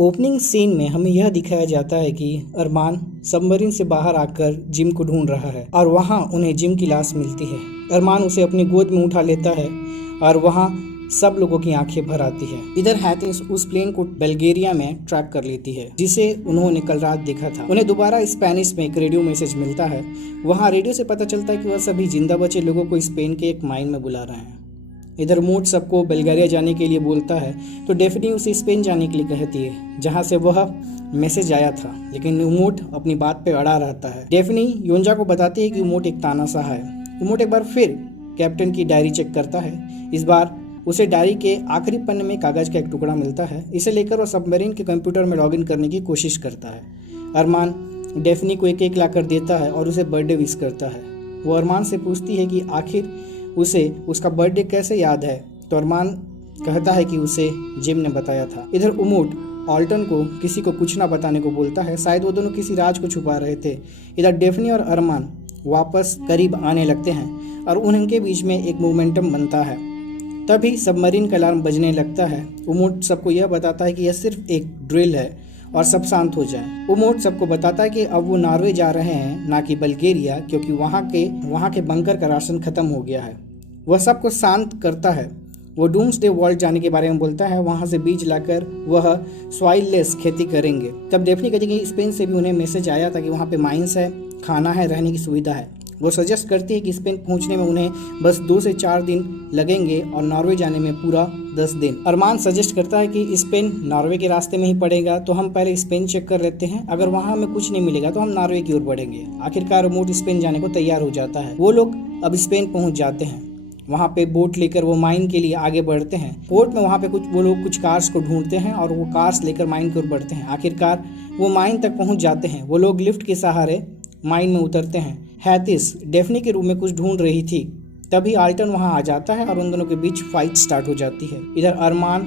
Opening scene में हमें यह दिखाया जाता है कि अरमान सबमरीन से बाहर आकर जिम को ढूंढ रहा है और वहां उन्हें जिम की लाश मिलती है। अरमान उसे अपनी गोद में उठा लेता है और वहां सब लोगों की आंखें भर आती है। इधर हैथिस उस प्लेन को बल्गेरिया में ट्रैक कर लेती है जिसे उन्होंने कल रात देखा था। उन्हें दोबारा स्पेनिश में एक रेडियो मैसेज मिलता है। वहाँ रेडियो से पता चलता है कि वह सभी जिंदा बचे लोगों को स्पेन के एक माइन में बुला रहे हैं। इधर मूड सबको बल्गेरिया जाने के लिए बोलता है तो डेफनी उसे स्पेन जाने के लिए कहती है जहाँ से वह मैसेज आया था, लेकिन उमोट अपनी बात पे अड़ा रहता है। डेफनी योंजा को बताती है कि उमोट एक तानाशाह है। उमोट एक बार फिर कैप्टन की डायरी चेक करता है। इस बार उसे डायरी के आखिरी पन्ने में कागज का एक टुकड़ा मिलता है। इसे लेकर वह सबमरीन के कंप्यूटर में लॉगिन करने की कोशिश करता है। अरमान डेफनी को एक केक लाकर देता है और उसे बर्थडे विश करता है। वो अरमान से पूछती है कि आखिर उसे उसका बर्थडे कैसे याद है, तो अरमान कहता है कि उसे जिम ने बताया था। इधर उमोट ऑल्टन को किसी को कुछ ना बताने को बोलता है, शायद वो दोनों किसी राज को छुपा रहे थे। इधर डेफनी और अरमान वापस करीब आने लगते हैं और उनके बीच में एक मोमेंटम बनता है। तभी सबमरीन का अलार्म बजने लगता है। उमोट सबको यह बताता है कि यह सिर्फ एक ड्रिल है और सब शांत हो जाए। उमोट सबको बताता है कि अब वो नॉर्वे जा रहे हैं, ना कि बल्गेरिया, क्योंकि वहाँ के बंकर का राशन खत्म हो गया है। वह सबको शांत करता है। वो डूम्सडे वॉल्ट जाने के बारे में बोलता है, वहाँ से बीज लाकर वह सॉइललेस खेती करेंगे। तब डेफनी कहती है कि स्पेन से भी उन्हें मैसेज आया था कि वहाँ पे माइंस है, खाना है, रहने की सुविधा है। वो सजेस्ट करती है कि स्पेन पहुंचने में उन्हें बस 2 से 4 दिन लगेंगे और नॉर्वे जाने में पूरा 10 दिन। अरमान सजेस्ट करता है कि स्पेन नॉर्वे के रास्ते में ही पड़ेगा, तो हम पहले स्पेन चेक कर लेते हैं। अगर वहां हमें कुछ नहीं मिलेगा तो हम नॉर्वे की ओर बढ़ेंगे। आखिरकार उमोट स्पेन जाने को तैयार हो जाता है। वो लोग अब स्पेन पहुंच जाते हैं। वहाँ पे बोट लेकर वो माइन के लिए आगे बढ़ते हैं। पोर्ट में वहाँ पे वो लोग कुछ कार्स को ढूंढते हैं और वो कार्स लेकर माइन की ओर बढ़ते हैं। आखिरकार वो माइन तक पहुँच जाते हैं। वो लोग लिफ्ट के सहारे माइन में उतरते हैं। हैथिस डेफनी के रूम में कुछ ढूंढ रही थी, तभी आल्टन वहां आ जाता है और उन दोनों के बीच फाइट स्टार्ट हो जाती है। इधर अरमान,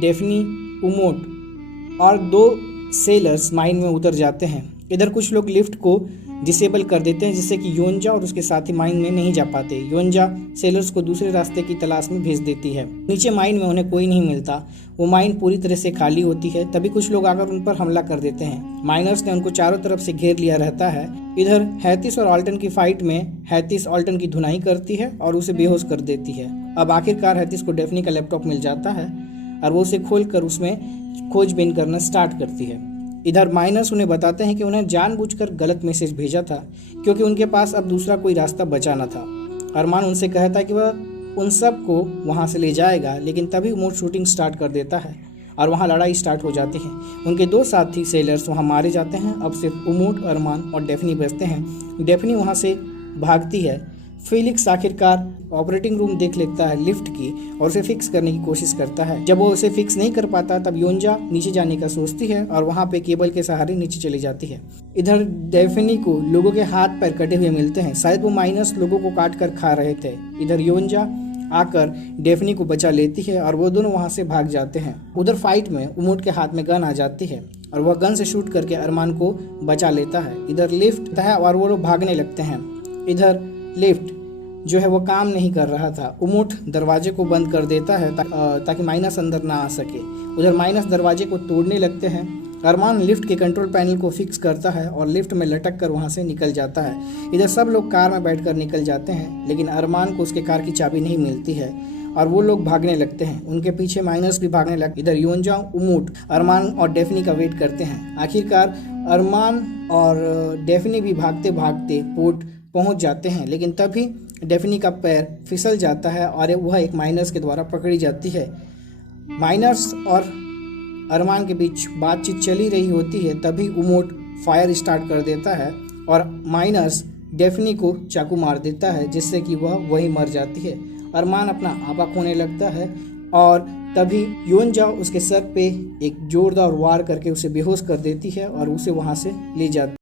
डेफनी, उमोट और 2 सेलर्स माइन में उतर जाते हैं। इधर कुछ लोग लिफ्ट को डिसेबल कर देते हैं जिससे कि योंजा और उसके साथी माइन में नहीं जा पाते। योंजा सेलर्स को दूसरे रास्ते की तलाश में भेज देती है। नीचे माइन में उन्हें कोई नहीं मिलता। वो माइन पूरी तरह से खाली होती है। तभी कुछ लोग आकर उन पर हमला कर देते हैं। माइनर्स ने उनको चारों तरफ से घेर लिया रहता है। इधर हैथिस और ऑल्टन की फाइट में हैथिस ऑल्टन की धुनाई करती है और उसे बेहोश कर देती है। अब आखिरकार हैथिस को डेफनी का लैपटॉप मिल जाता है और वो उसे खोलकर उसमें खोजबीन करना स्टार्ट करती है। इधर माइनर्स उन्हें बताते हैं कि उन्हें जानबूझकर गलत मैसेज भेजा था क्योंकि उनके पास अब दूसरा कोई रास्ता बचा न था। अरमान उनसे कहता है कि वह उन सब को वहां से ले जाएगा, लेकिन तभी उमोट शूटिंग स्टार्ट कर देता है और वहां लड़ाई स्टार्ट हो जाती है। उनके 2 साथी सेलर्स वहां मारे जाते हैं। अब सिर्फ उमोट, अरमान और डेफनी बचते हैं। डेफनी वहां से भागती है। फेलिक्स आखिरकार ऑपरेटिंग रूम देख लेता है लिफ्ट की और उसे फिक्स करने की कोशिश करता है। जब वो उसे फिक्स नहीं कर पाता तब योंजा नीचे जाने का सोचती है और वहां पे केबल के सहारे नीचे चली जाती है। इधर डेफनी को लोगों के हाथ पैर कटे हुए मिलते हैं, शायद वो माइनस लोगों को काट कर खा रहे थे। इधर योंजा आकर डेफनी को बचा लेती है और वो दोनों वहां से भाग जाते हैं। उधर फाइट में उमोट के हाथ में गन आ जाती है और वह गन से शूट करके अरमान को बचा लेता है। इधर लिफ्ट है और वो लोग भागने लगते हैं। इधर लिफ्ट जो है वो काम नहीं कर रहा था। उमोट दरवाजे को बंद कर देता है ताकि माइनस अंदर ना आ सके। उधर माइनस दरवाजे को तोड़ने लगते हैं। अरमान लिफ्ट के कंट्रोल पैनल को फिक्स करता है और लिफ्ट में लटक कर वहां से निकल जाता है। इधर सब लोग कार में बैठकर निकल जाते हैं, लेकिन अरमान को उसके कार की चाबी नहीं मिलती है और वो लोग भागने लगते हैं। उनके पीछे माइनस भी भागने लगते। इधर योंजा, उमोट, अरमान और डेफनी का वेट करते हैं। आखिरकार अरमान और डेफनी भी भागते भागते पोर्ट पहुंच जाते हैं, लेकिन तभी डेफनी का पैर फिसल जाता है और वह एक माइनर्स के द्वारा पकड़ी जाती है। माइनर्स और अरमान के बीच बातचीत चली रही होती है, तभी उमोट फायर स्टार्ट कर देता है और माइनर्स डेफनी को चाकू मार देता है जिससे कि वह वहीं मर जाती है। अरमान अपना आपा खोने लगता है और तभी योंजा उसके सर पे एक जोरदार वार करके उसे बेहोश कर देती है और उसे वहां से ले जाती है।